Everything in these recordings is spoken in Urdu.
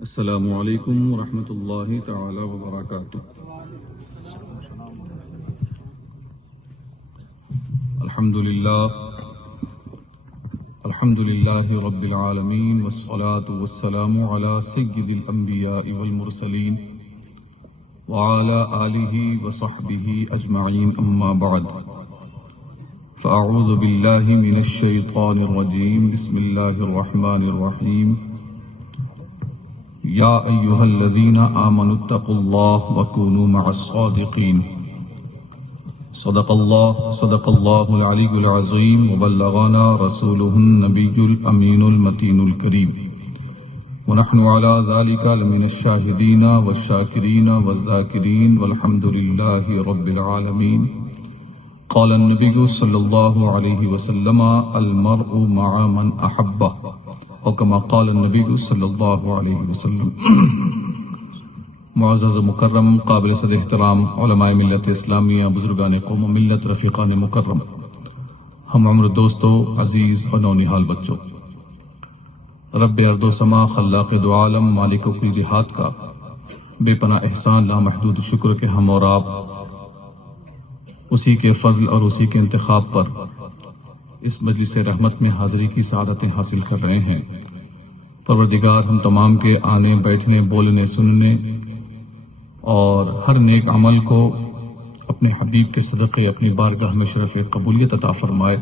السلام علیکم ورحمۃ اللہ تعالی وبرکاتہ۔ الحمد للہ رب العالمین والصلاة والسلام علی سید الانبیاء والمرسلین وعلی آلہ وصحبہ اجمعین، اما بعد فاعوذ باللہ من الشیطان الرجیم، بسم اللہ الرحمن الرحیم۔ یا ایہا الذین آمنوا اتقوا اللہ وکونوا مع الصادقین۔ صدق اللہ العلی العظیم وبلغنا رسولہ النبی الامین المتین الکریم، ونحن علی ذلک لمن الشاہدین والشاکرین والذاکرین والحمد للہ رب العالمین۔ قال النبی صلی اللہ علیہ وسلم المرء مع من احبہ، اور کما قال النبی صلی اللہ علیہ وسلم۔ معزز و مکرم، قابل صد احترام علماء ملت اسلامیہ، بزرگان قوم و ملت، رفیقان مکرم، ہم عمر دوستو، عزیز اور نونہال بچوں، رب ارض و سما، خلاق دو عالم، مالک و کل جہات کا بے پناہ احسان لامحدود شکر کہ ہم اور آپ اسی کے فضل اور اسی کے انتخاب پر اس مجلس رحمت میں حاضری کی سعادتیں حاصل کر رہے ہیں۔ پروردگار ہم تمام کے آنے، بیٹھنے، بولنے، سننے اور ہر نیک عمل کو اپنے حبیب کے صدقے اپنی بارگاہ میں شرف قبولیت عطا فرمائے۔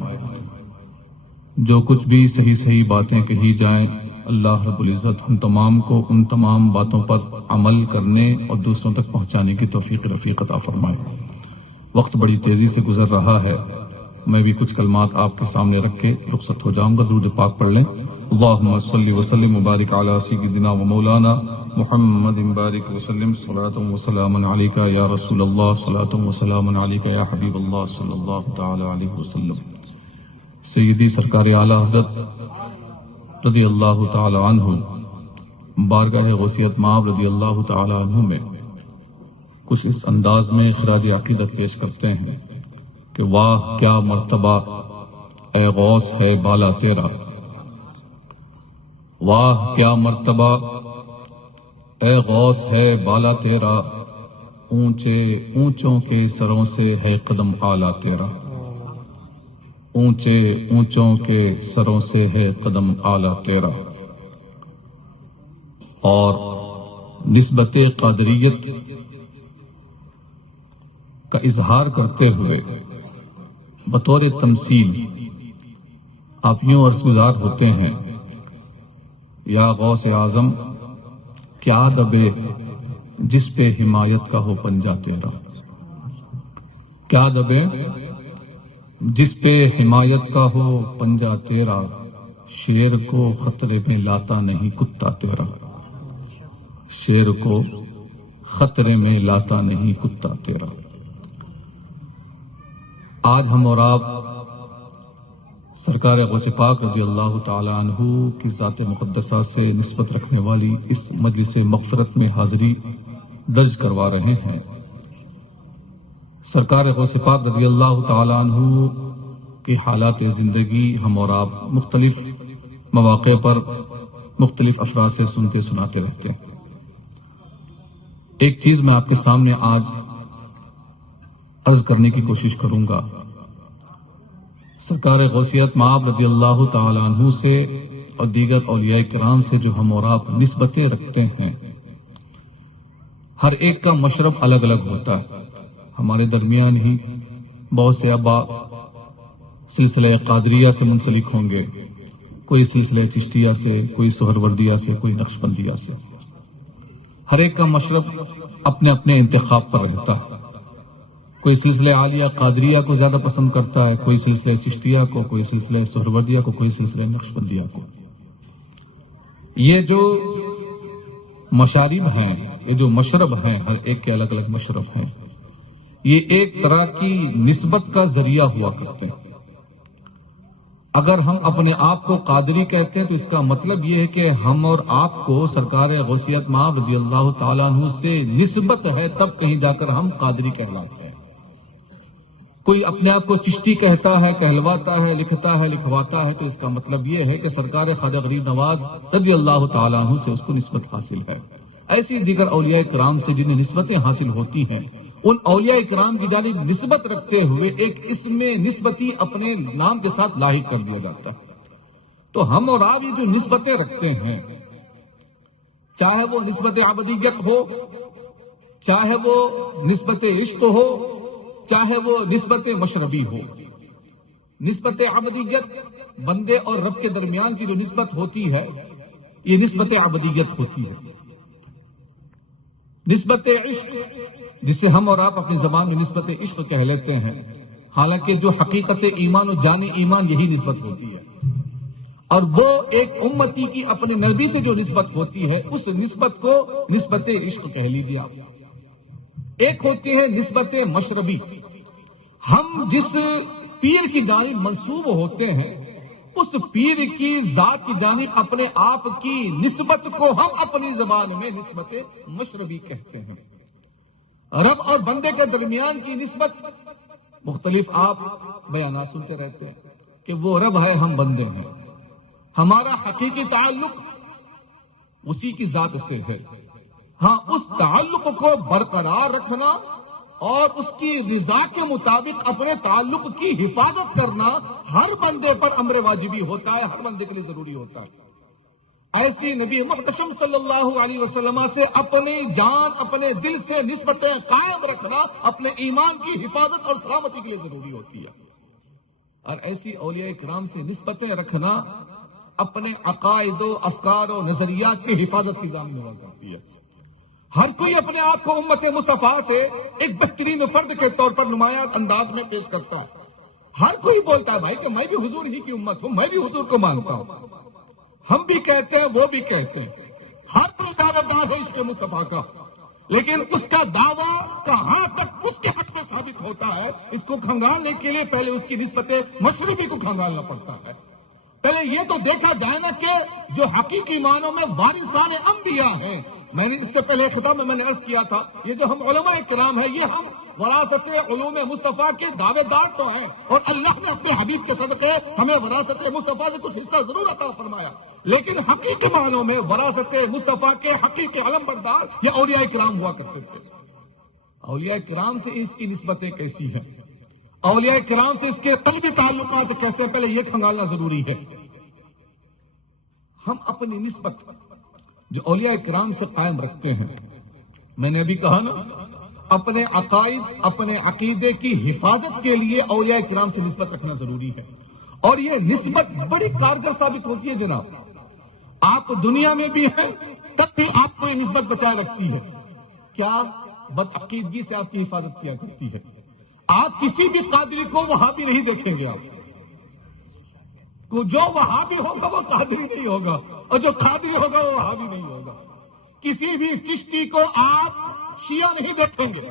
جو کچھ بھی صحیح باتیں کہی جائیں، اللہ رب العزت ہم تمام کو ان تمام باتوں پر عمل کرنے اور دوسروں تک پہنچانے کی توفیق رفیق عطا فرمائے۔ وقت بڑی تیزی سے گزر رہا ہے، میں بھی کچھ کلمات آپ کے سامنے رکھ کے رخصت ہو جاؤں گا۔ درود پاک پڑھ لیں۔ اللہم صلی وسلم وبارک علی سیدنا و مولانا محمد بارک وسلم، صلاۃ و سلام علیک یا رسول اللہ، صلاۃ و سلام علیک یا حبیب اللہ صلی اللہ تعالی علیہ وسلم۔ سیدی سرکار اعلیٰ حضرت رضی اللہ تعالی عنہ بارگاہ غوثیت مآب رضی اللہ تعالی عنہ میں کچھ اس انداز میں خراج عقیدت پیش کرتے ہیں کہ واہ کیا مرتبہ اے غوث ہے بالا تیرا، واہ کیا مرتبہ اے غوث ہے بالا تیرا، اونچے اونچوں کے سروں سے ہے قدم اعلیٰ تیرا، اونچے اونچوں کے سروں سے ہے قدم اعلیٰ تیرا۔ اور نسبت قادریت کا اظہار کرتے ہوئے بطور تمثیل آپ یوں عرض گزار ہوتے ہیں، یا غوث اعظم کیا دبے جس پہ حمایت کا ہو پنجہ تیرا، کیا دبے جس پہ حمایت کا ہو پنجہ تیرا، شیر کو خطرے میں لاتا نہیں کتا تیرا، شیر کو خطرے میں لاتا نہیں کتا تیرا۔ آج ہم اور آپ سرکار غوث پاک رضی اللہ تعالی عنہ کی ذات مقدسہ سے نسبت رکھنے والی اس مجلس مغفرت میں حاضری درج کروا رہے ہیں۔ سرکار غوث پاک رضی اللہ تعالی عنہ کی حالات زندگی ہم اور آپ مختلف مواقع پر مختلف افراد سے سنتے سناتے رہتے ہیں۔ ایک چیز میں آپ کے سامنے آج عرض کرنے کی کوشش کروں گا، سرکار غوثیت مآب رضی اللہ تعالی عنہ سے اور دیگر اولیاء کرام سے جو ہم اور آپ نسبتیں رکھتے ہیں، ہر ایک کا مشرب الگ الگ ہوتا ہے۔ ہمارے درمیان ہی بہت سے ابا سلسلہ قادریہ سے منسلک ہوں گے، کوئی سلسلہ چشتیہ سے، کوئی سہروردیہ سے، کوئی نقشبندیہ سے۔ ہر ایک کا مشرب اپنے اپنے انتخاب پر رہتا ہے۔ کوئی سلسلہ عالیہ قادریہ کو زیادہ پسند کرتا ہے، کوئی سلسلہ چشتیہ کو، کوئی سلسلہ سہروردیہ کو، کوئی سلسلہ نقشبندیہ کو۔ یہ جو مشارب ہیں، یہ جو مشرب ہیں، ہر ایک کے الگ الگ مشرب ہیں، یہ ایک طرح کی نسبت کا ذریعہ ہوا کرتے ہیں۔ اگر ہم اپنے آپ کو قادری کہتے ہیں تو اس کا مطلب یہ ہے کہ ہم اور آپ کو سرکار غوثیت مآب رضی اللہ تعالیٰ عنہ سے نسبت ہے، تب کہیں جا کر ہم قادری کہلاتے ہیں۔ کوئی اپنے آپ کو چشتی کہتا ہے، کہلواتا ہے، لکھتا ہے، لکھواتا ہے، تو اس کا مطلب یہ ہے کہ سرکار خواجہ غریب نواز رضی اللہ تعالیٰ عنہ سے اس کو نسبت حاصل ہے۔ ایسی دیگر اولیاء کرام سے جنہیں نسبتیں حاصل ہوتی ہیں، ان اولیاء کرام کی جانب نسبت رکھتے ہوئے ایک اسم نسبتی اپنے نام کے ساتھ لاحق کر دیا جاتا ہے۔ تو ہم اور آپ یہ جو نسبتیں رکھتے ہیں، چاہے وہ نسبت عبدیت ہو، چاہے وہ نسبت عشق ہو، چاہے وہ نسبت مشربی ہو، نسبت عبدیت بندے اور رب کے درمیان کی جو نسبت ہوتی ہے، یہ نسبت عبدیت ہوتی ہے۔ نسبت عشق، جسے ہم اور آپ اپنی زبان میں نسبت عشق کہہ لیتے ہیں، حالانکہ جو حقیقت ایمان و جان ایمان یہی نسبت ہوتی ہے، اور وہ ایک امتی کی اپنے نبی سے جو نسبت ہوتی ہے، اس نسبت کو نسبت عشق کہہ لیجیے آپ۔ ایک ہوتی ہے نسبت مشربی، ہم جس پیر کی جانب منسوب ہوتے ہیں، اس پیر کی ذات کی جانب اپنے آپ کی نسبت کو ہم اپنی زبان میں نسبت مشربی کہتے ہیں۔ رب اور بندے کے درمیان کی نسبت مختلف آپ بیانات سنتے رہتے ہیں کہ وہ رب ہے، ہم بندے ہیں، ہمارا حقیقی تعلق اسی کی ذات سے ہے۔ ہاں، اس تعلق کو برقرار رکھنا اور اس کی رضا کے مطابق اپنے تعلق کی حفاظت کرنا ہر بندے پر امر واجبی ہوتا ہے، ہر بندے کے لیے ضروری ہوتا ہے۔ ایسی نبی محتشم صلی اللہ علیہ وسلم سے اپنی جان، اپنے دل سے نسبتیں قائم رکھنا اپنے ایمان کی حفاظت اور سلامتی کے لیے ضروری ہوتی ہے، اور ایسی اولیاء کرام سے نسبتیں رکھنا اپنے عقائد و افکار و نظریات کی حفاظت کی ضامن ہوا کرتی ہے۔ ہر کوئی اپنے آپ کو امت مصطفیٰ سے ایک بہترین فرد کے طور پر نمایاں انداز میں پیش کرتا ہے۔ ہر کوئی بولتا ہے بھائی کہ میں بھی حضور ہی کی امت ہوں، میں بھی حضور کو مانتا ہوں۔ ہم بھی کہتے ہیں، وہ بھی کہتے ہیں، ہر کوئی دعویٰ دار ہے عشق مصطفیٰ کا، لیکن اس کا دعویٰ کہاں تک اس کے حق میں ثابت ہوتا ہے، اس کو کھنگالنے کے لیے پہلے اس کی نسبت مشربی کو کھنگالنا پڑتا ہے۔ پہلے یہ تو دیکھا جائے نا کہ جو حقیقی معنوں میں وارثان انبیاء ہیں، میں نے اس سے پہلے خطاب میں نے عرض کیا تھا، یہ جو ہم علماء کرام ہیں، یہ ہم وراثت علوم مصطفیٰ کے دعوے دار تو ہیں، اور اللہ نے اپنے حبیب کے صدقے ہمیں وراثت مصطفیٰ سے کچھ حصہ ضرور عطا فرمایا، لیکن حقیقی معنوں میں وراثت مصطفیٰ کے حقیقی علم بردار یہ اولیاء کرام ہوا کرتے تھے۔ اولیاء کرام سے اس کی نسبتیں کیسی ہیں، اولیاء کرام سے اس کے قلبی تعلقات کیسے، پہلے یہ کھنگالنا ضروری ہے۔ ہم اپنی نسبت جو اولیاء کرام سے قائم رکھتے ہیں، میں نے ابھی کہا نا، اپنے عقائد، اپنے عقیدے کی حفاظت کے لیے اولیاء کرام سے نسبت رکھنا ضروری ہے، اور یہ نسبت بڑی کارگر ثابت ہوتی ہے جناب۔ آپ دنیا میں بھی ہیں تب بھی آپ کو یہ نسبت بچائے رکھتی ہے، کیا بدعقیدگی سے آپ کی حفاظت کیا کرتی ہے۔ آپ کسی بھی قادری کو وہابی نہیں دیکھیں گے، آپ جو وہابی ہوگا وہ قادری نہیں ہوگا، اور جو قادری ہوگا وہ وہابی نہیں ہوگا۔ کسی بھی چشتی کو آپ شیعہ نہیں دیکھیں گے،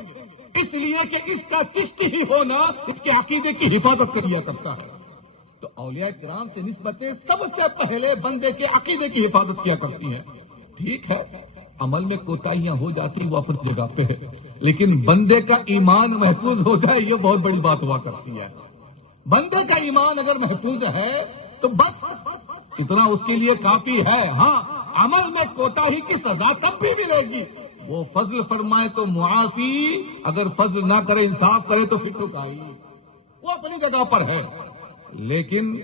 اس لیے کہ اس کا چشتی ہی ہونا اس کے عقیدے کی حفاظت کیا کرتا ہے۔ تو اولیاء کرام سے نسبتیں سب سے پہلے بندے کے عقیدے کی حفاظت کیا کرتی ہیں۔ ٹھیک ہے، عمل میں کوتاہیاں ہو جاتی، وہ اپنی جگہ پہ ہے، لیکن بندے کا ایمان محفوظ ہو جائے، یہ بہت بڑی بات ہوا کرتی ہے۔ بندے کا ایمان اگر محفوظ ہے تو بس اتنا اس کے لیے کافی ہے۔ ہاں، عمل میں کوتاہی کی سزا تب بھی ملے گی، وہ فضل فرمائے تو معافی، اگر فضل نہ کرے، انصاف کرے تو پھر ٹھکائی، وہ اپنی جگہ پر ہے۔ لیکن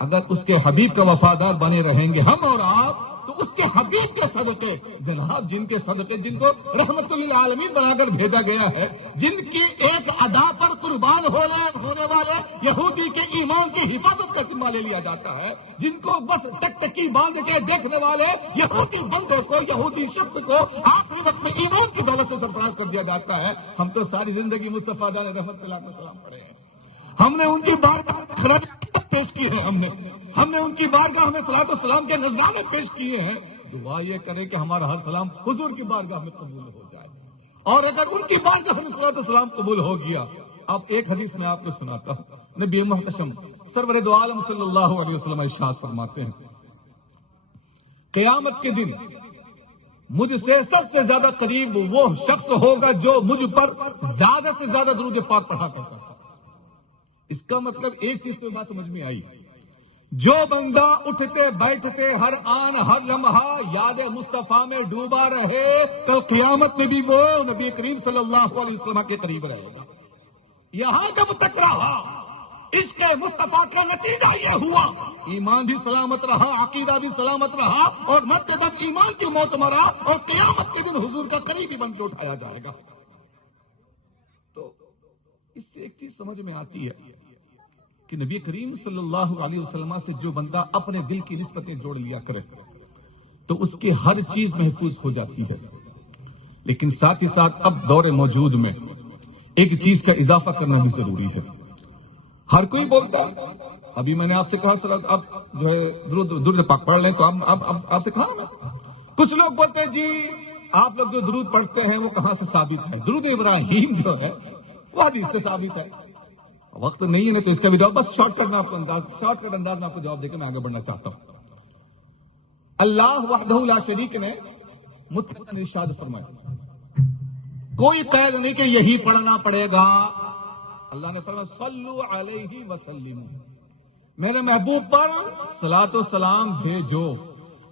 اگر اس کے حبیب کا وفادار بنے رہیں گے ہم اور آپ، تو اس کے حبیب کے صدقے، جناب جن کے صدقے، جن کو رحمت للعالمین بنا کر بھیجا گیا ہے، جن کی ایک ادا پر قربان ہونے والے یہودی کے ایمان کی حفاظت کا ذمہ لے لیا جاتا ہے، جن کو بس ٹکٹکی باندھ کے دیکھنے والے یہودی بندوں کو، یہودی شخص کو آخری وقت میں ایمان کی دولت سے سرفراز کر دیا جاتا ہے۔ ہم تو ساری زندگی مصطفیٰ جان رحمت اللہ علیہ السلام پڑھے ہیں، ہم نے ان کی بارگاہ خراج پیش کی ہے، ہم نے ان کی بارگاہ ہمیں صلاۃ و سلام کے نذرانے پیش کیے ہیں۔ دعا یہ کرے کہ ہمارا ہر سلام حضور کی بارگاہ میں قبول ہو جائے، اور اگر ان کی بارگاہ میں صلاۃ و سلام قبول ہو گیا، اب ایک حدیث میں آپ کو سناتا ہوں۔ نبی محتشم سرور دو عالم صلی اللہ علیہ وسلم ارشاد فرماتے ہیں، قیامت کے دن مجھ سے سب سے زیادہ قریب وہ شخص ہوگا جو مجھ پر زیادہ سے زیادہ درود پاک پڑھا کرتا تھا۔ اس کا مطلب ایک چیز تو بات سمجھ میں آئی، جو بندہ اٹھتے بیٹھتے ہر آن ہر لمحہ یاد مصطفیٰ میں ڈوبا رہے، کل قیامت میں بھی وہ نبی کریم صلی اللہ علیہ وسلم کے قریب رہے گا۔ یہاں جب تک رہا، عشق مصطفیٰ کا نتیجہ یہ ہوا، ایمان بھی سلامت رہا، عقیدہ بھی سلامت رہا، اور مرتے دم ایمان کی موت مرا، اور قیامت کے دن حضور کا قریبی بن کے اٹھایا جائے گا۔ تو اس سے ایک چیز سمجھ میں آتی ہے کہ نبی کریم صلی اللہ علیہ وسلم سے جو بندہ اپنے دل کی نسبتیں جوڑ لیا کرے تو اس کی ہر چیز محفوظ ہو جاتی ہے۔ لیکن ساتھ ہی ساتھ اب دور موجود میں ایک چیز کا اضافہ کرنا بھی ضروری ہے۔ ہر کوئی بولتا، ابھی میں نے آپ سے کہا سر اب جو ہے درود پاک پڑھ لیں، تو اب آپ سے کہا نا، کچھ لوگ بولتے ہیں جی آپ لوگ جو درود پڑھتے ہیں وہ کہاں سے ثابت ہے؟ درود ابراہیم جو ہے وہ حدیث سے ثابت ہے۔ وقت نہیں ہے تو اس کا بھی جواب بس شارٹ کٹ انداز میں آپ کو جواب دے کے میں آگے بڑھنا چاہتا ہوں۔ اللہ وحدہ لا شریک نے مطلق ارشاد فرمایا، کوئی قید نہیں کہ یہی پڑھنا پڑے گا۔ اللہ نے فرمایا صلو علیہ وسلم، میرے محبوب پر صلاۃ و سلام بھیجو۔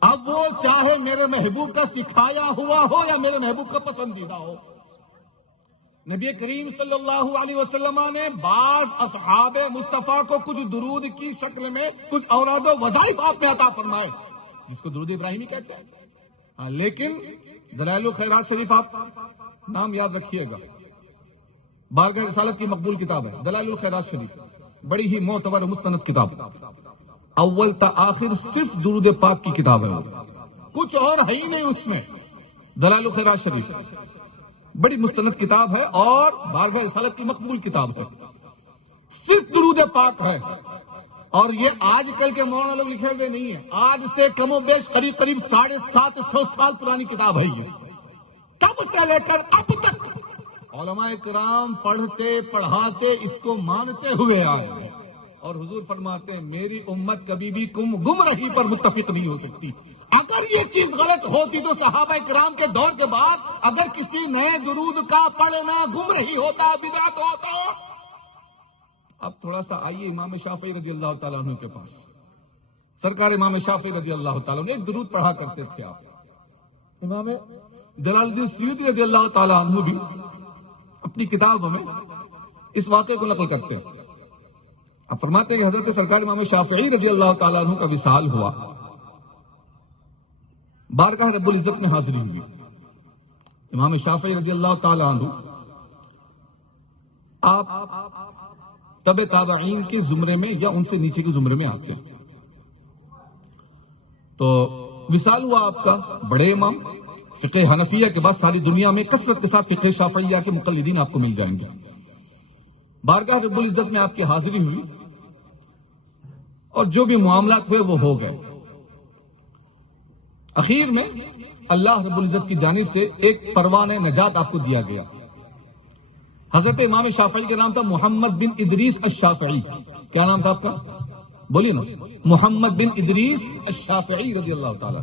اب وہ چاہے میرے محبوب کا سکھایا ہوا ہو یا میرے محبوب کا پسندیدہ ہو۔ نبی کریم صلی اللہ علیہ وسلم نے بعض اصحاب مصطفیٰ کو کچھ درود کی شکل میں کچھ اوراد و وظائف آپ میں عطا فرمائے، جس کو درود ابراہیمی کہتے ہیں۔ لیکن دلائل الخیرات شریف آپ نام یاد رکھیے گا، بارگاہ رسالت کی مقبول کتاب ہے دلائل الخیرات شریف، بڑی ہی معتبر مستند کتاب، اول تا آخر صرف درود پاک کی کتاب ہے، کچھ اور ہے ہی نہیں اس میں۔ دلائل الخیرات شریف بڑی مستند کتاب ہے اور بارگاہ رسالت کی مقبول کتاب ہے، صرف درود پاک ہے۔ اور یہ آج کل کے مولانا لوگ لکھے ہوئے نہیں ہیں، آج سے کم و بیش قریب 750 سال پرانی کتاب ہے یہ۔ تب سے لے کر اب تک علماء کرام پڑھتے پڑھاتے اس کو مانتے ہوئے آئے ہیں، اور حضور فرماتے ہیں میری امت کبھی بھی گمراہی پر متفق نہیں ہو سکتی۔ اگر یہ چیز غلط ہوتی تو صحابہ کرام کے دور کے بعد اگر کسی نئے درود کا پڑھنا گمراہی ہوتا، بدعت ہوتا۔ اب تھوڑا سا آئیے امام شافعی رضی اللہ تعالیٰ عنہ کے پاس۔ سرکار امام شافعی رضی اللہ تعالیٰ عنہ ایک درود پڑھا کرتے تھے آپ۔ امام جلال الدین سیوطی رضی اللہ تعالیٰ عنہ بھی اپنی کتاب میں اس واقعے کو نقل کرتے ہیں۔ اب فرماتے ہیں کہ حضرت سرکار امام شافعی رضی اللہ تعالیٰ عنہ کا وصال ہوا، بارگاہ رب العزت میں حاضری ہوئی۔ امام شافعی رضی اللہ تعالیٰ عنہ آپ تبع تابعین کے زمرے میں یا ان سے نیچے کے زمرے میں آتے ہیں۔ تو وصال ہوا آپ کا، بڑے امام، فقہ حنفیہ کے بعد ساری دنیا میں کثرت کے ساتھ فقہ شافعیہ کے مقلدین آپ کو مل جائیں گے۔ بارگاہ رب العزت میں آپ کی حاضری ہوئی اور جو بھی معاملات ہوئے وہ ہو گئے۔ اخیر میں اللہ رب العزت کی جانب سے ایک پروانہ نجات آپ کو دیا گیا۔ حضرت امام شافعی کا نام تھا محمد بن ادریس الشافعی۔ کیا نام تھا آپ کا؟ بولیے نا، محمد بن ادریس الشافعی رضی اللہ تعالیٰ۔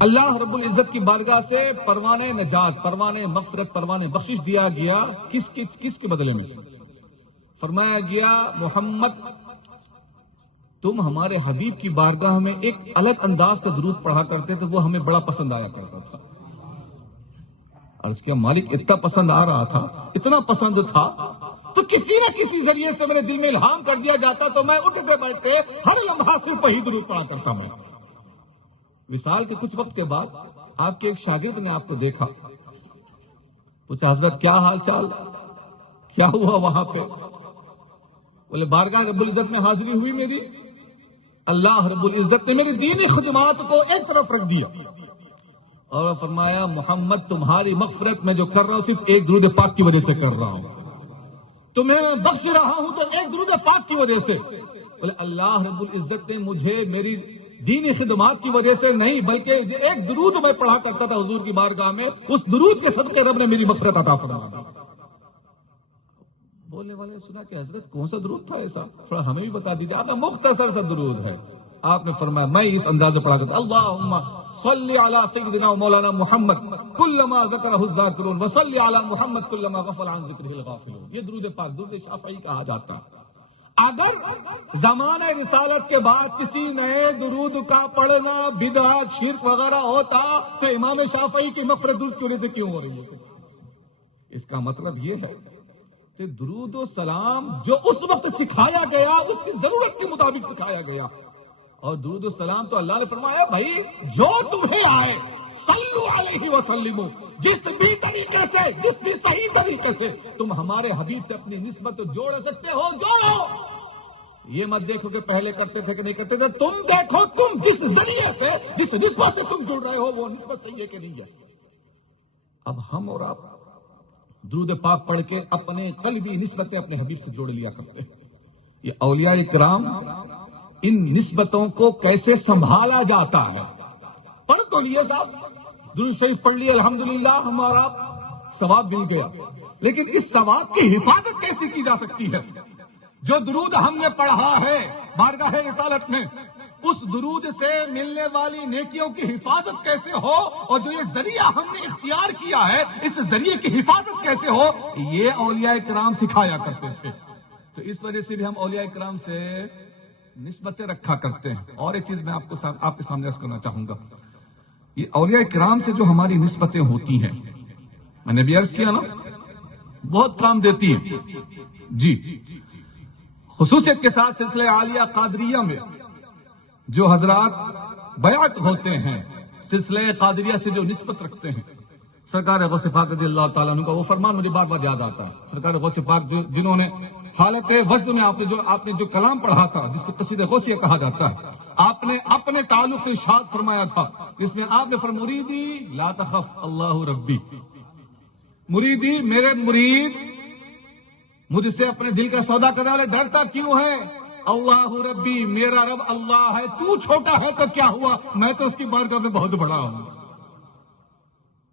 اللہ رب العزت کی بارگاہ سے پروانہ نجات، پروانہ مغفرت، پروانہ بخشش دیا گیا۔ کس کے بدلے میں؟ فرمایا گیا محمد تم ہمارے حبیب کی بارگاہ میں ایک الگ انداز کا درود پڑھا کرتے تھے، وہ ہمیں بڑا پسند آیا کرتا تھا۔ عرض کیا مالک اتنا پسند آ رہا تھا، اتنا پسند تھا تو کسی نہ کسی ذریعے سے میرے دل میں الہام کر دیا جاتا تو میں اٹھتے بیٹھتے ہر لمحہ صرف وہی درود پڑھا کرتا میں۔ وصال کے کچھ وقت کے بعد آپ کے ایک شاگرد نے آپ کو دیکھا، پوچھا حضرت کیا حال چال، کیا ہوا وہاں پہ؟ بولے بارگاہ رب العزت میں حاضری ہوئی میری، اللہ رب العزت نے میری دینی خدمات کو ایک طرف رکھ دیا اور فرمایا محمد تمہاری مغفرت میں جو کر رہا ہوں صرف ایک درود پاک کی وجہ سے کر رہا ہوں، تمہیں بخش رہا ہوں تو ایک درود پاک کی وجہ سے۔ بولے اللہ رب العزت نے مجھے میری دینی خدمات کی وجہ سے نہیں بلکہ ایک درود میں پڑھا کرتا تھا حضور کی بارگاہ میں، اس درود کے صدقے رب نے میری مغفرت عطا فرما دی۔ بولنے والے نے سنا کہ حضرت کون سا درود تھا ایسا، تھوڑا ہمیں بھی بتا دیجیے۔ آپ مختصر سا درود ہے، آپ نے فرمایا میں اس انداز سے پڑھا کرتا اللہم صلی علی سیدنا و مولانا محمد کلما ذکرہ الذاکرون وصلی علی محمد کلما غفل عن ذکرہ الغافلون۔ یہ درود پاک درود شافعی کہا جاتا ہے۔ اگر زمانہ رسالت کے بعد کسی نئے درود کا پڑھنا بدعت شرک وغیرہ ہوتا تو امام شافعی کی مغفرت درود کی وجہ سے کیوں ہو رہی ہے؟ اس کا مطلب یہ ہے کہ درود و سلام جو اس وقت سکھایا گیا اس کی ضرورت کے مطابق سکھایا گیا، اور درود و سلام تو اللہ نے فرمایا بھائی جو تمہیں آئے صلو علیہ وسلم، جس بھی طریقے سے، جس بھی صحیح طریقے سے تم ہمارے حبیب سے اپنی نسبت جوڑ سکتے ہو جوڑو۔ یہ مت دیکھو کہ پہلے کرتے تھے کہ نہیں کرتے تھے، تم دیکھو تم جس ذریعے سے، جس نسبت سے تم جڑ رہے ہو وہ نسبت صحیح ہے کہ نہیں ہے۔ اب ہم اور آپ درود پاک پڑھ کے اپنے قلبی نسبت سے اپنے حبیب سے جوڑ لیا کرتے ہیں۔ یہ اولیاء کرام ان نسبتوں کو کیسے سنبھالا جاتا ہے؟ پڑھ تو لیے صاحب، درود شریف پڑھ لیے، الحمدللہ ہمارا ثواب مل گیا، لیکن اس ثواب کی حفاظت کیسے کی جا سکتی ہے؟ جو درود ہم نے پڑھا ہے بارگاہ رسالت میں، اس درود سے ملنے والی نیکیوں کی حفاظت کیسے ہو، اور جو یہ ذریعہ ہم نے اختیار کیا ہے اس ذریعے کی حفاظت کیسے ہو، یہ اولیاء کرام سکھایا کرتے تھے۔ تو اس وجہ سے بھی ہم اولیاء کرام سے نسبتیں رکھا کرتے ہیں۔ اور ایک چیز میں آپ کے سامنے عرض کرنا چاہوں گا، یہ اولیاء کرام سے جو ہماری نسبتیں ہوتی ہیں، میں نے بھی عرض کیا نا، بہت کام دیتی ہیں جی۔ خصوصیت کے ساتھ سلسلہ عالیہ قادریہ میں جو حضرات بیعت ہوتے ہیں، سلسلہ قادریہ سے جو نسبت رکھتے ہیں، سرکار غوث پاک رضی اللہ تعالیٰ عنہ کا وہ فرمان مجھے بار بار یاد آتا ہے۔ سرکار غوث پاک جنہوں نے حالت وجد میں آپ نے جو کلام پڑھا تھا، جس کو قصید غوثیہ کہا جاتا ہے، آپ نے اپنے تعلق سے ارشاد فرمایا تھا، جس میں آپ نے فرمایا مریدی لا تخف اللہ ربی، مریدی میرے مرید مجھ سے اپنے دل کا سودا کرنے والے ڈرتا کیوں ہے؟ اللہ ربی، میرا رب اللہ ہے، تو چھوٹا ہے تو کیا ہوا، میں تو اس کی بارگاہ میں بہت بڑا ہوں۔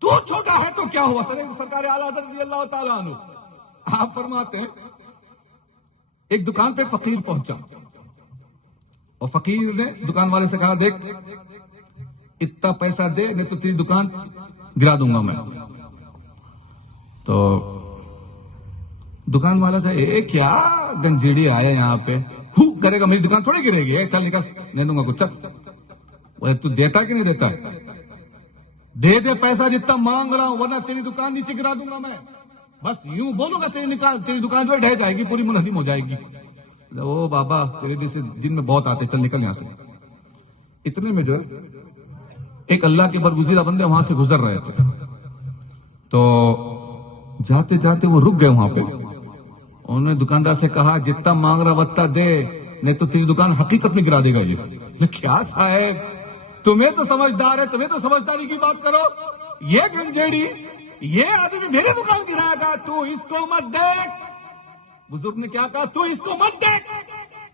تو چھوٹا ہے تو کیا ہوا؟ سرکار اعلیٰ حضرت رضی اللہ تعالیٰ عنہ آپ فرماتے ہیں ایک دکان پہ فقیر پہنچا، اور فقیر نے دکان والے سے کہا دیکھ اتنا پیسہ دے نہیں تو تیری دکان گرا دوں گا میں۔ تو دکان والا تھا اے کیا گنجیڑی آیا یہاں پہ، ہو کرے گا میری دکان تھوڑی گرے گی، چل نکل نہیں دوں گا کچھ، چل۔ تو دیتا کہ نہیں دیتا؟ دے دے پیسہ جتنا مانگ رہا ہوں، ورنہ تیری دکان نیچے گرا دوں گا میں، بس یوں بولوں گا تیری دکان جو ڈھہ جائے گی، پوری منہدم ہو جائے گی۔ او بابا تیرے بھی سے دن میں بہت آتے، چل نکل یہاں سے۔ اتنے میں جو ہے ایک اللہ کے برگزیدہ بندے وہاں سے گزر رہے تھے، تو جاتے جاتے وہ رک گئے وہاں پہ، انہوں نے دکاندار سے کہا جتنا مانگ رہا وتہ دے نہیں تو تیری دکان حقیقت میں گرا دے گا۔ یہ کیا صاحب، تمہیں تو سمجھدار ہے، تمہیں تو سمجھداری کی بات کرو، یہ گنجیڑی یہ آدمی میری دکان گرایا گا، تو اس کو مت دیکھ۔ بزرگ نے کیا کہا، تو اس کو مت دیکھ،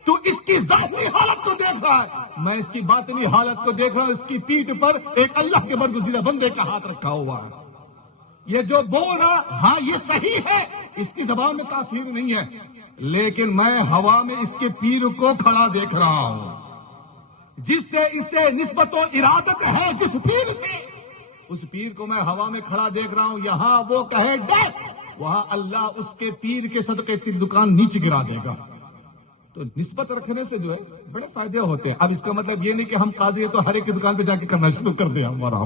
تو اس کی ظاہری حالت کو دیکھ رہا ہے، میں اس کی باطنی حالت کو دیکھ رہا ہوں۔ اس کی پیٹھ پر ایک اللہ کے برگزیدہ بندے کا ہاتھ رکھا ہوا ہے، یہ جو بول رہا ہاں یہ صحیح ہے، اس کی زبان میں تاثیر نہیں ہے، لیکن میں ہوا میں اس کے پیر کو کھڑا دیکھ رہا ہوں، جس سے اسے نسبت و ارادت ہے، جس پیر سے، اس پیر کو میں ہوا میں کھڑا دیکھ رہا ہوں۔ یہاں وہ کہے دیکھ، وہاں اللہ اس کے پیر کے صدقے تیری دکان نیچے گرا دے گا۔ تو نسبت رکھنے سے جو ہے بڑے فائدے ہوتے ہیں۔ اب اس کا مطلب یہ نہیں کہ ہم قاضی ہیں تو ہر ایک کی دکان پہ جا کے کرنا شروع کر دیں ہمارا،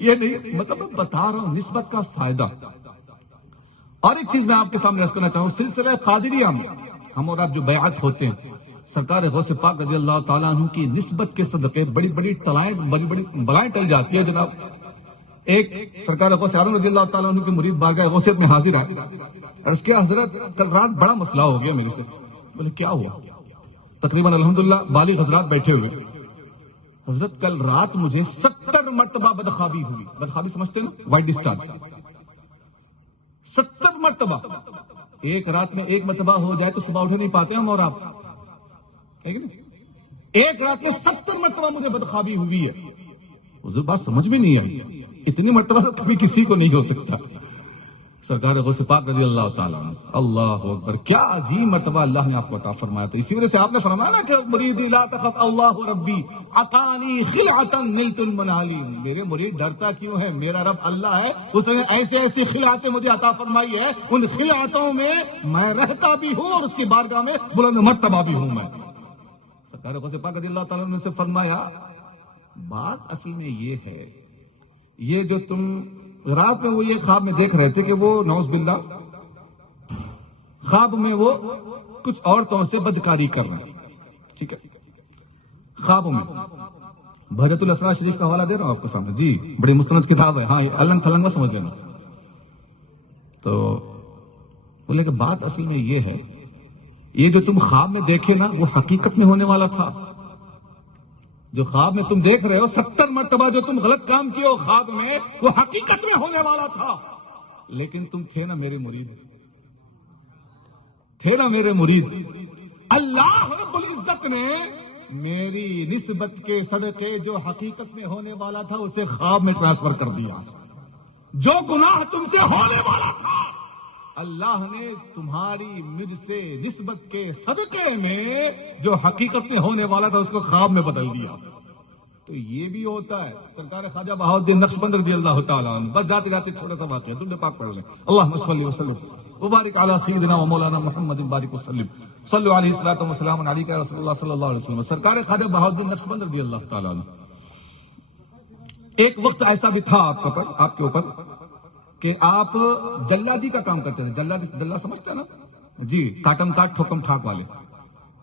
یہ نہیں، مطلب میں بتا رہا ہوں نسبت کا فائدہ۔ اور ایک چیز میں آپ کے سامنے رکھنا چاہوں، سلسلہ قادریہ میں ہم اور آپ جو بیعت ہوتے ہیں، سرکار غوث پاک رضی اللہ تعالیٰ عنہ کی نسبت کے صدقے بڑی بڑی بلائیں ٹل جاتی ہے جناب۔ ایک سرکار غوث اعظم رضی اللہ تعالیٰ عنہ کے مرید بارگاہ غوثیت میں حاضر ہے، اور اس کے حضرت کل رات بڑا مسئلہ ہو گیا میرے سے۔ بولے کیا ہوا؟ تقریباً الحمدللہ بالغ حضرات بیٹھے ہوئے، حضرت کل رات مجھے 70 مرتبہ بدخوابی ہوئی۔ بدخوابی سمجھتے ہیں نا، وائٹ ڈسچارج، 70 مرتبہ۔ ایک رات میں ایک مرتبہ ہو جائے تو صبح اٹھ نہیں پاتے ہم اور آپ، ایک رات میں 70 مرتبہ مجھے بدخوابی ہوئی ہے۔ حضور بات سمجھ میں نہیں آئی، اتنی مرتبہ تو کبھی کسی کو نہیں ہو سکتا۔ سرکار غوث پاک رضی اللہ تعالیٰ عنہ، اللہ اکبر، کیا عظیم مرتبہ اللہ نے آپ کو عطا فرمایا. تو اسی وجہ سے آپ نے فرمایا نا کہ مریدی لا تخف اللہ ربی عطانی خلعتا نلت المنالی، میرے مرید ڈرتا کیوں ہے، میرا رب اللہ ہے، اس نے ایسی ایسی خلعتیں مجھے عطا فرمائی ہے، ان خلعتوں میں میں رہتا بھی ہوں اور اس کی بارگاہ میں بلند مرتبہ بھی ہوں. میں سرکار غوث پاک رضی اللہ تعالیٰ عنہ سے فرمایا بات اصل میں یہ ہے، یہ جو تم رات میں وہ یہ خواب میں دیکھ رہے تھے کہ وہ نعوذ باللہ خواب میں وہ کچھ عورتوں سے بدکاری کر رہے ہیں، ٹھیک ہے، خوابوں میں. بہجت الاسرار شریف کا حوالہ دے رہا ہوں آپ کو سامنے، جی بڑی مستند کتاب ہے، ہاں النگ تھلنگ میں سمجھ لینا. تو بولے کہ بات اصل میں یہ ہے، یہ جو تم خواب میں دیکھے نا وہ حقیقت میں ہونے والا تھا. جو خواب میں تم دیکھ رہے ہو 70 مرتبہ جو تم غلط کام کیے ہو خواب میں، وہ حقیقت میں ہونے والا تھا. لیکن تم تھے نا میرے مرید، تھے نا میرے مرید. اللہ رب العزت نے میری نسبت کے صدقے جو حقیقت میں ہونے والا تھا اسے خواب میں ٹرانسفر کر دیا. جو گناہ تم سے ہونے والا تھا اللہ نے تمہاری مجھ سے نسبت کے صدقے میں جو حقیقت میں ہونے والا تھا اس کو خواب میں بدل دیا. تو یہ بھی ہوتا ہے. سرکار خواجہ بہاؤالدین نقشبند رضی اللہ تعالیٰ عنہ، بس جاتے جاتے چھوٹا سا واقعہ تم نے پاک پڑھ لیں. اللہم صلی وسلم وبارک علی سیدنا و مولانا محمد بارک وسلم صلو علیہ الصلوۃ والسلام علیک یا رسول اللہ صلی اللہ علیہ وسلم. سرکار خواجہ بہاؤالدین نقشبند رضی اللہ تعالیٰ عنہ، ایک وقت ایسا بھی تھا آپ کے اوپر کہ آپ جلادی کا کام کرتے تھے. جلاد سمجھتے ہیں نا جی، کاٹن کاٹ ٹھوکم ٹھاک والے،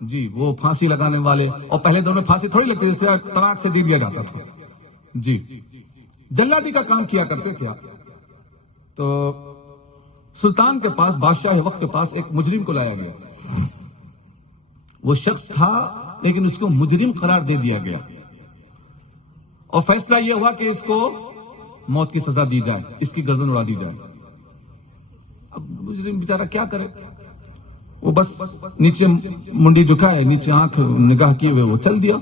جی وہ پھانسی لگانے والے. اور پہلے دور میں پھانسی تھوڑی لگتی تھی، طلاق سے دے دیا جاتا تھا. جی جلادی کا کام کیا کرتے تھے آپ. تو سلطان کے پاس، بادشاہ وقت کے پاس ایک مجرم کو لایا گیا. وہ شخص تھا لیکن اس کو مجرم قرار دے دیا گیا اور فیصلہ یہ ہوا کہ اس کو موت کی سزا دی جائے، اس کی گردن اڑا دی جائے. اب مجرم بیچارہ کیا کرے، وہ بس نیچے منڈی جھکائے، نیچے آنکھ نگاہ کیے ہوئے وہ چل دیا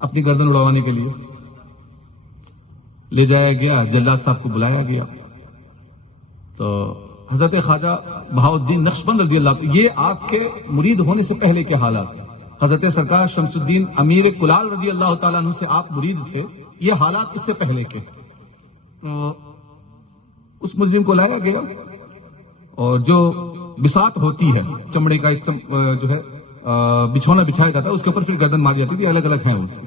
اپنی گردن اڑانے کے لیے. لے جایا گیا، جلاد صاحب کو بلایا گیا. تو حضرت خواجہ بہاؤالدین نقشبند رضی اللہ عنہ، یہ آپ کے مرید ہونے سے پہلے کے حالات، حضرت سرکار شمس الدین امیر کلال رضی اللہ تعالیٰ عنہ سے آپ مرید تھے، یہ حالات اس سے پہلے کے. اس مجرم کو لایا گیا اور جو بساط ہوتی ہے چمڑے کا ایک جو ہے بچھونا بچھایا جاتا ہے، اس کے اوپر پھر گردن ماری جاتی تھی، الگ الگ ہیں اس سے.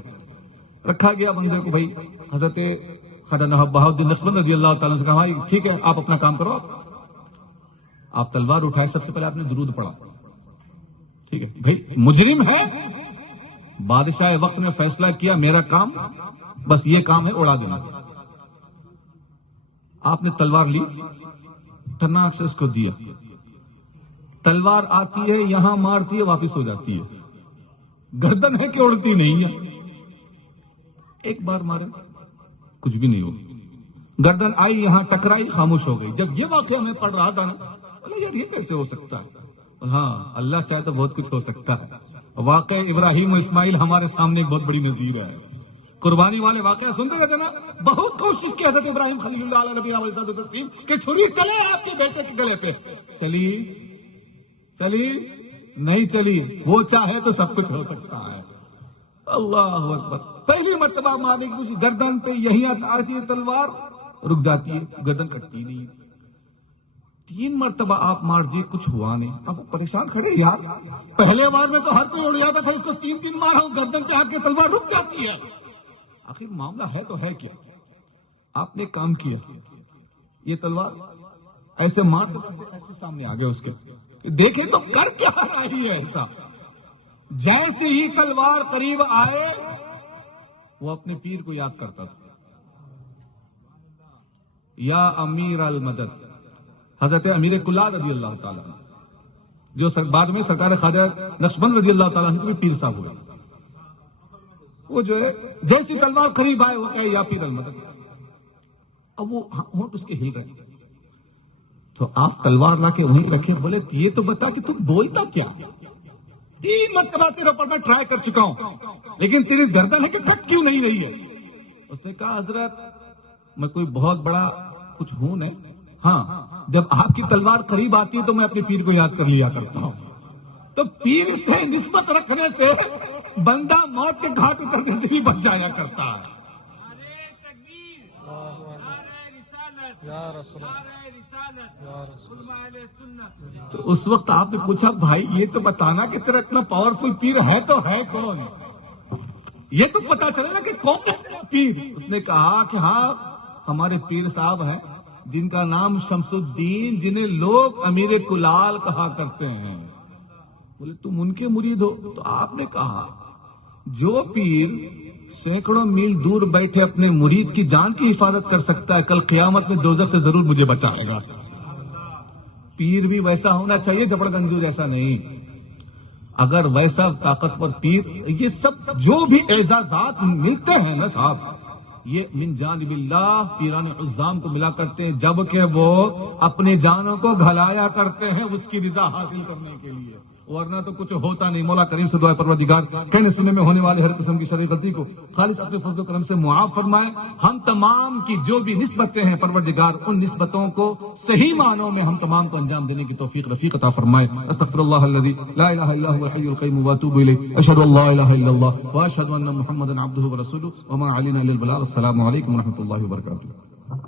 رکھا گیا بندے کو. بھائی حضرت خواجہ بہاؤالدین نقشبند رضی اللہ تعالیٰ سے کہا بھائی ٹھیک ہے آپ اپنا کام کرو. آپ تلوار اٹھائے، سب سے پہلے آپ نے درود پڑھا. ٹھیک ہے بھائی، مجرم ہے، بادشاہ وقت نے فیصلہ کیا میرا کام بس یہ کام ہے، اڑا دینا. آپ نے تلوار لی، ٹناک سے اس کو دیا. تلوار آتی ہے یہاں مارتی ہے، واپس ہو جاتی ہے. گردن ہے کہ اڑتی نہیں ہے. ایک بار مارا کچھ بھی نہیں ہو، گردن آئی یہاں ٹکرائی، خاموش ہو گئی. جب یہ واقعہ میں پڑھ رہا تھا نا، یار یہ کیسے ہو سکتا ہے؟ ہاں اللہ چاہے تو بہت کچھ ہو سکتا ہے. واقع ابراہیم و اسماعیل ہمارے سامنے ایک بہت بڑی نظیر ہے. قربانی والے واقعہ سنتے رہتے نا. بہت کوشش کی حضرت ابراہیم خلیل اللہ علیہ نبی علیہ الصلوۃ والتسلیم کہ چھری چلے آپ کے بیٹے کے گلے پہ. چلی نہیں چلی، وہ چاہے تو سب کچھ ہو سکتا ہے. اللہ اکبر. پہلی مرتبہ مارنے کی گردن پہ یہی آتی ہے تلوار، رک جاتی ہے، گردن کٹتی نہیں. 3 مرتبہ آپ مار دیے، کچھ ہوا نہیں. اب پریشان کھڑے یار، پہلے بار میں تو ہر کوئی اڑ جاتا تھا، اس کو 3 مارا ہوں، گردن پہ آ کے تلوار رک جاتی ہے. آخر معاملہ ہے تو ہے کیا؟ آپ نے کام کیا، یہ تلوار ایسے مار ایسے سامنے آ گیا اس کے. دیکھیں تو کر کیا رہی ہے ایسا. جیسے ہی تلوار قریب آئے وہ اپنے پیر کو یاد کرتا تھا. یا امیر المدد، حضرت امیر کلال رضی اللہ تعالیٰ عنہ، جو بعد میں سرکار خواجہ نقشبند رضی اللہ تعالیٰ عنہ کے بھی پیر صاحب ہوئے. وہ جو ہے جیسی تلوار قریب آئے وہ کہے یا پیر المدد. اب وہ ہونٹ اس کے ہل رہے. تو آپ تلوار لا کے وہیں رکھے، بولے یہ تو بتا کہ تم بولتا کیا. 3 مرتبہ تیرے اوپر میں ٹرائی کر چکا ہوں لیکن تیری گردن ہے کہ کٹ کیوں نہیں رہی ہے. اس نے کہا حضرت میں کوئی بہت بڑا کچھ ہوں نہیں، ہاں جب آپ کی تلوار قریب آتی ہے تو میں اپنے پیر کو یاد کر لیا کرتا ہوں. تو پیر سے نسبت رکھنے سے بندہ موت کے گھاٹ اترنے سے بھی بچ جایا کرتا ہے. تو اس وقت آپ نے پوچھا بھائی یہ تو بتانا کہ تیرا اتنا پاورفل پیر ہے تو ہے کون, یہ تو پتا چلے نا کہ کون ہے پیر. اس نے کہا کہ ہاں ہمارے پیر صاحب ہیں جن کا نام شمس الدین, جنہیں لوگ امیر کلال کہا کرتے ہیں. بولے تم ان کے مرید ہو؟ تو آپ نے کہا جو پیر سینکڑوں میل دور بیٹھے اپنے مرید کی جان کی حفاظت کر سکتا ہے, کل قیامت میں دوزخ سے ضرور مجھے بچائے گا. پیر بھی ویسا ہونا چاہیے, جبر گنجو جیسا نہیں. اگر ویسا طاقتور پیر, یہ سب جو بھی اعزازات ملتے ہیں نا صاحب, یہ من جانب اللہ پیران عظام کو ملا کرتے ہیں, جبکہ وہ اپنے جانوں کو گھلایا کرتے ہیں اس کی رضا حاصل کرنے کے لیے, ورنہ تو کچھ ہوتا نہیں. مولا کریم سے دعا پروردگار کہنے سننے میں ہونے والے ہر قسم کی شرعی غلطی کو خالص اپنے فضل و کرم سے معاف فرمائے. ہم تمام کی جو بھی نسبتیں ہیں پروردگار ان نسبتوں کو صحیح معنوں میں ہم تمام کو انجام دینے کی توفیق رفیق عطا فرمائے. استغفر اللہ الذی لا الہ الا هو الحی القیوم واتوب الیہ. اشهد ان لا الہ الا اللہ واشهد ان محمدا عبده ورسولہ وما علینا الا البلاغ. السلام علیکم ورحمۃ اللہ وبرکاتہ.